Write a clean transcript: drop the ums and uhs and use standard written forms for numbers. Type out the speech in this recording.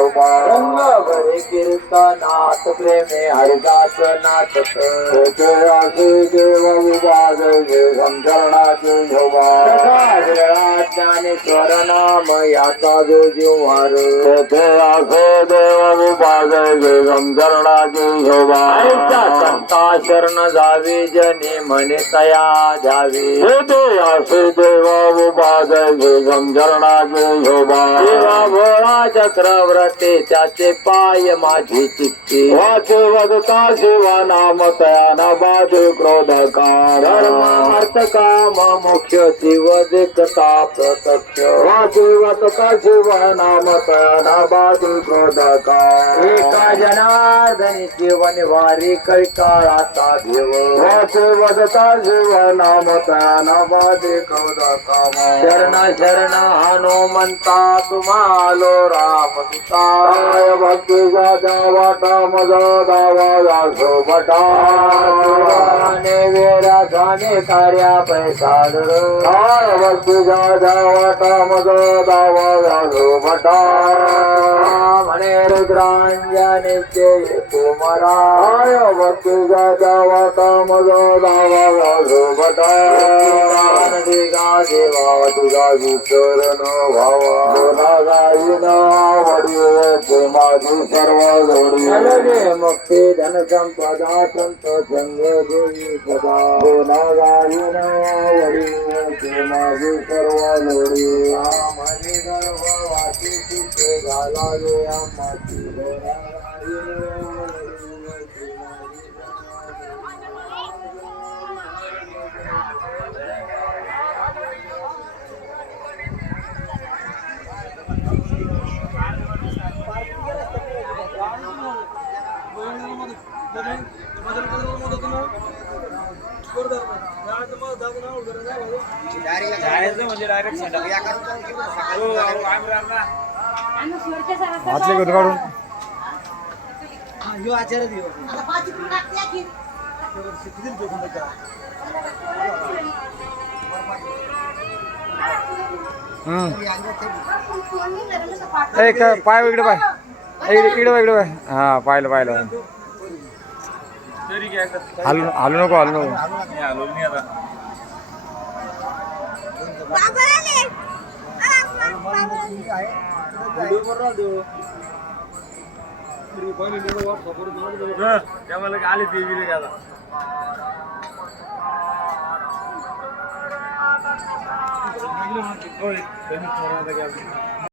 शोभा रंग भरे कीर्तनात प्रेमे हरिदास नाचत होते असे देव विवाद संचरणाचे शोभा ज्ञानेश्वर नाम याचा जो जीवार होते असे देव विवाद संचरणाचे शोभा संता शरण जावे जने म्हणे तया द्यावे होते असे देव विवाद संचरणाचे शोभा देवा भोळा चक्रवर्ती त्याचे पाय माझी चित्ती वाचे वदता शिवा नाम तया न बाधे क्रोध धर्म अर्थ काम मोक्ष शिव देखता प्रत्यक्ष वाचे वदता शिवा नाम तया न बाधे क्रोध एका जनार्दनी जीवन वारी कैकाळाचा देव वाचे वदता शिवा नाम तया न बाधे क्रोध काम शरण शरण हनुमंता तुम्हालो राम तुताय भक्तीचा देवाटा मजा दावा शोभटा वेरा जाणे कार्या पैसा काय भक्तीचा देवाटा मजा दावा शोभटा म्हणे रुद्रांजनेचे कुमारा काय भक्तीचा देवाटा मजा दावा शोभटा देवा तुझा विसर न भावा गायन वडील माझी सर्व जोडी मुक्ती धन संपदा संत संग देवी सदा गायन वडील माझी सर्व जोडी माझी गर्भ वाची चित्ते घालावे आम्हाची हातले कधी काढून पाय इकडे पाय इकडे पाय हा पाहिलं पाहिलं हालू नको हालू नको आले ते गेला